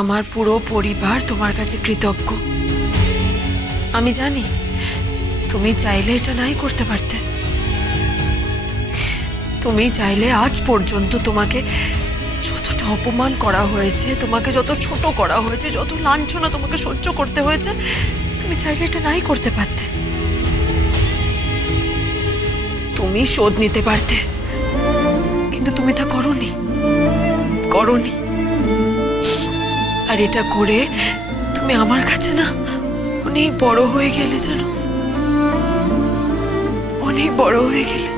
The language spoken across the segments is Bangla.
আমার পুরো পরিবার তোমার কাছে কৃতজ্ঞ। আমি জানি তুমি চাইলে এটা নাই করতে পারতে। তুমি চাইলে আজ পর্যন্ত তোমাকে যতটা অপমান করা হয়েছে, তোমাকে যত ছোট করা হয়েছে, যত লাঞ্ছনা তোমাকে সহ্য করতে হয়েছে, তুমি চাইলে এটা নাই করতে পারতে। তুমি শোধ নিতে পারতে, কিন্তু তুমি তা করোনি। আর এটা করে তুমি আমার কাছে না অনেক বড় হয়ে গেলে, জানো, অনেক বড় হয়ে গেলে।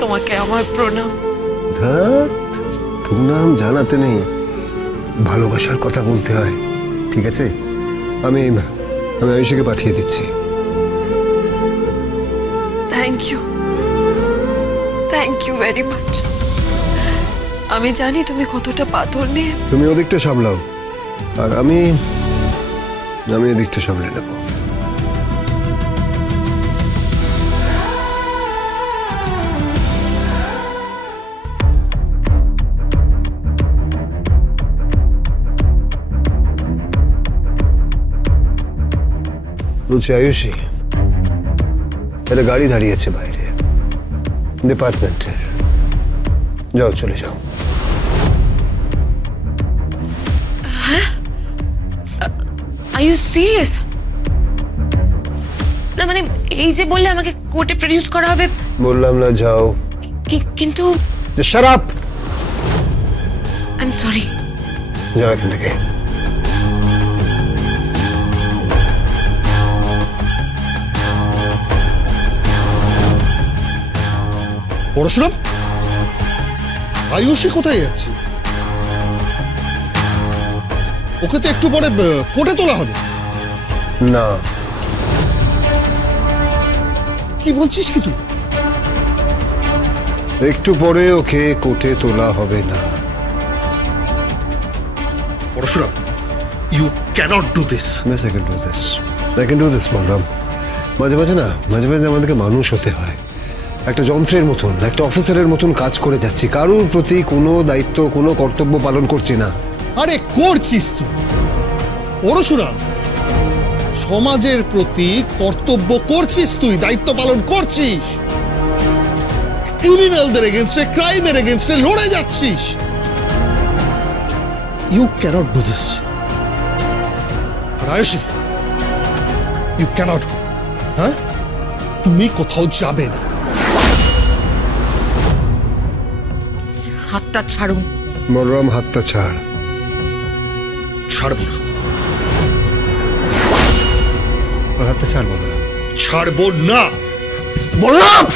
তোমাকে আমার প্রণাম। প্রণাম জানাতে নেই, ভালোবাসার কথা বলতে হয়। ঠিক আছে, আমি আয়ুষকে পাঠিয়ে দিচ্ছি। Thank you very much. আমি জানি তুমি কতটা পাথর নিয়ে। তুমি ওদিকটা সামলাও, আর আমি এদিকটা সামলে নেব। বলছি আয়ুষী, একটা গাড়ি দাঁড়িয়েছে বাইরে ডিপার্টমেন্টের, যাও চলে যাও। Are you serious? না মানে এই যে বললে আমাকে কোর্টে প্রডিউস করা হবে। বললাম না যাও। কিন্তু shut up. I am sorry. যাও এখান থেকে। পরশুরাম, আয়ুষী কোথায় যাচ্ছে? ওকে তো একটু পরে কোর্টে তোলা হবে। না। কি বলছিস কি তুই? একটু পরে ওকে কোর্টে তোলা হবে না। Parashuram, you cannot do this. Yes, I can do this. I can do this, Balaram. মাঝে মাঝে আমাদেরকে মানুষ হতে হয়। একটা যন্ত্রের মতন, একটা অফিসারের মতন কাজ করে যাচ্ছি, কারোর প্রতি কোনো দায়িত্ব, কোনো কর্তব্য পালন করছি না। আরে করছিস তো পরশুরাম, সমাজের প্রতি কর্তব্য করছিস, তুই দায়িত্ব পালন করছিস, ক্রিমিনালদের এগেইনস্টে, ক্রাইমের এগেইনস্টে লড়ে যাচ্ছিস। You cannot do this. Ayushi, you can't go. হ্যাঁ, তুমি কোথাও যাবে না। হাতটা ছাড়ুন। বলরাম, হাতটা ছাড়। ছাড়বো না। হাতটা ছাড় বলরাম। ছাড়বো না বলরাম!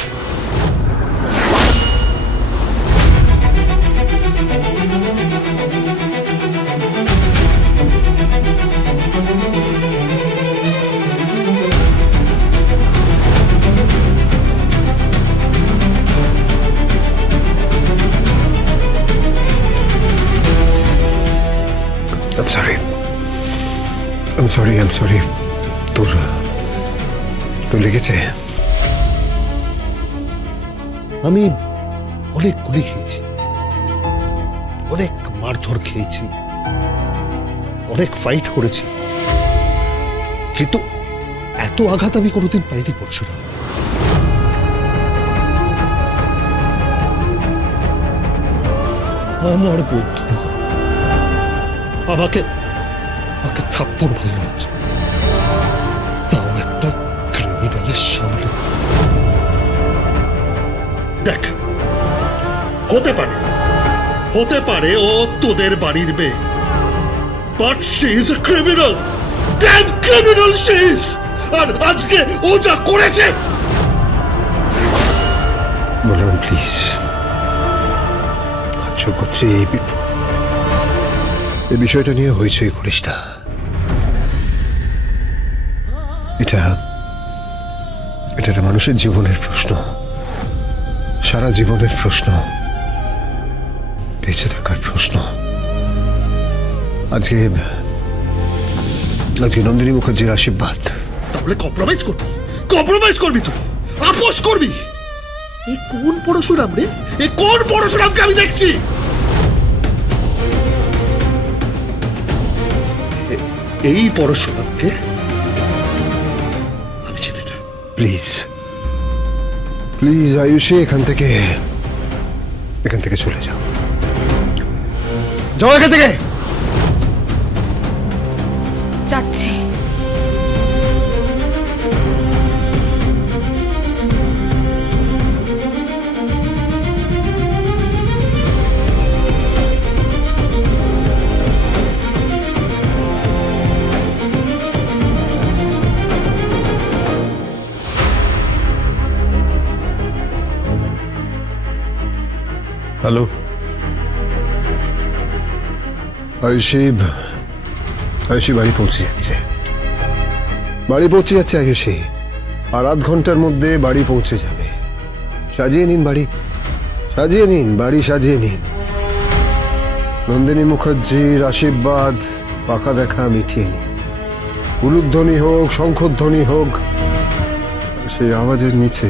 I'm sorry. তোর লেগেছে? আমি অনেক গুলি খেয়েছি, অনেক মারধর খেয়েছি, অনেক ফাইট করেছি, কিন্তু এত আঘাত আমি কোনোদিন পাইনি পরশুরাম। আমার বন্ধু আমাকে থাপ্পড় মারল আজ, তাও একটা ক্রিমিনালের সামনে। দেখ, হতে পারে ও তোদের বাড়ির মেয়ে, but she is a criminal, damn criminal she is. আর আজকে ও যা করেছে। বলরাম প্লিজ, আচ্ছা করছি, এই বিষয়টা নিয়ে হইচই করিস না। এটা একটা মানুষের জীবনের প্রশ্ন, সারা জীবনের প্রশ্ন, বেঁচে থাকার প্রশ্ন। আজকে নন্দিনী মুখার্জির আশীর্বাদ। তাহলে কম্প্রোমাইজ করবি তুই, আপোষ করবি? এই কোন পরশুরাম রে? এই কোন পরশুরামকে আমি দেখছি? এই পরশুরামকে আমি চিনি না। প্লিজ প্লিজ আয়ুষী, এখান থেকে চলে যাও। যাও এখান থেকে। যাচ্ছি। হ্যালো আয়ুষী, আয়ুষী বাড়ি পৌঁছে যাচ্ছে আয়ুষী। আর আধ ঘন্টার মধ্যে বাড়ি পৌঁছে যাবে। সাজিয়ে নিন বাড়ি, সাজিয়ে নিন। নন্দিনী মুখার্জির আশীর্বাদ পাকা দেখা মিটিয়ে নিন। উলুধ্বনি হোক, শঙ্খধ্বনি হোক, সেই আওয়াজের নিচে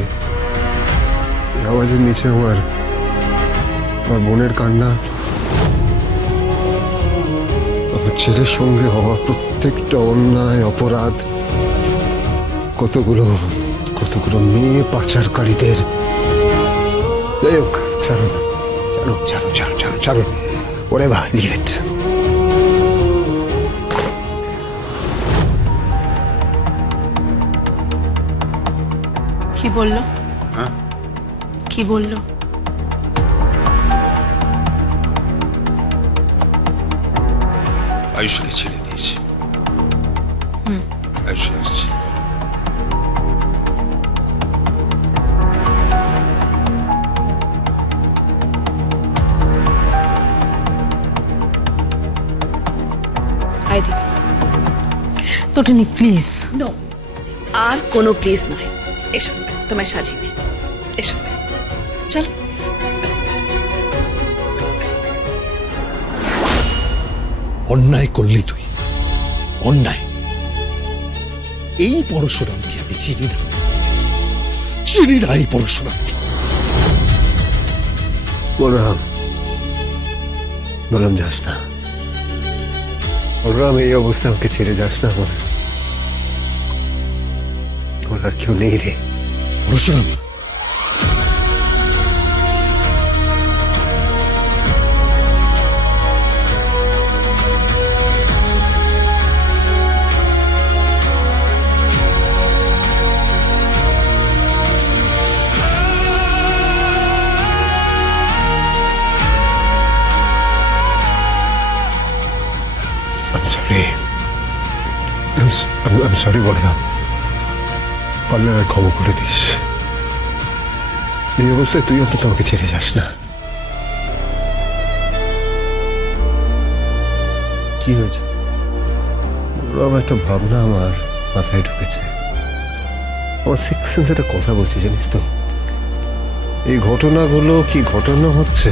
আমার বোনের কান্না, আমার ছেলের সঙ্গে হওয়া প্রত্যেকটা অন্যায় অপরাধ, কতগুলো মেয়ে পাচারকারীদের। যাই হোক, ছাড়ুন ওরে বা লিভ। কি বললো? কি বললো? আয়ুষকে ছেড়ে দিয়েছে। আয়ুষ আসছে। হাই দিদি। তোটনি প্লিজ। নো, আর কোনো প্লিজ নয়। এসো, তোমায় সাজিয়ে দিই। এসো, চলো। অন্যায় করলি তুই, অন্যায়। এই পরশুরামকে আমি চিনি না এই পরশুরামকে। বলরাম যাস না। বলরাম, এই অবস্থা আমাকে ছেড়ে যাস না। ওর আর কেউ নেই রে। Parashuram, I'm sorry Balaram. পারলে আর ক্ষমা করে দিস। এই অবস্থায় তুই অন্তত আমাকে ছেড়ে যাস না। কি হয়েছে? বলরাম, একটা ভাবনা আমার মাথায় ঢুকেছে। আমার সিক্স সেন্স একটা কথা বলছে, জানিস তো। এই ঘটনাগুলো কি ঘটনা হচ্ছে,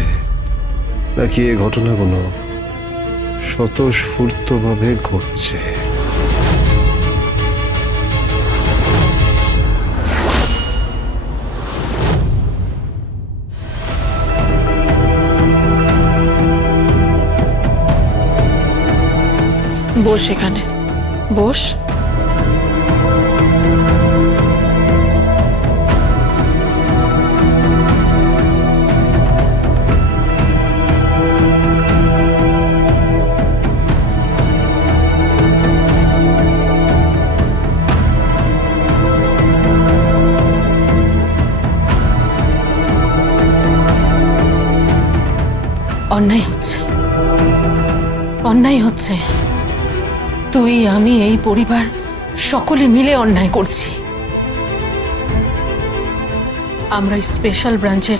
নাকি এই ঘটনাগুলো স্বতঃস্ফূর্তভাবে ঘটছে? বস এখানে, বস। অন্যায় হচ্ছে। তুই, আমি, এই পরিবার সকলে মিলে অন্যায় করছি। আমরা স্পেশাল ব্রাঞ্চের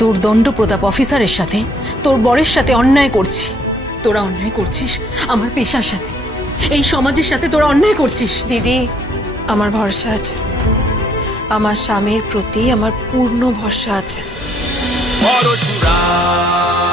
দুর্দণ্ড প্রতাপ অফিসারের সাথে, তোর বরের সাথে অন্যায় করছি। তোরা অন্যায় করছিস আমার পেশার সাথে, এই সমাজের সাথে তোরা অন্যায় করছিস। দিদি, আমার ভরসা আছে। আমার স্বামীর প্রতি আমার পূর্ণ ভরসা আছে। পরশুরাম।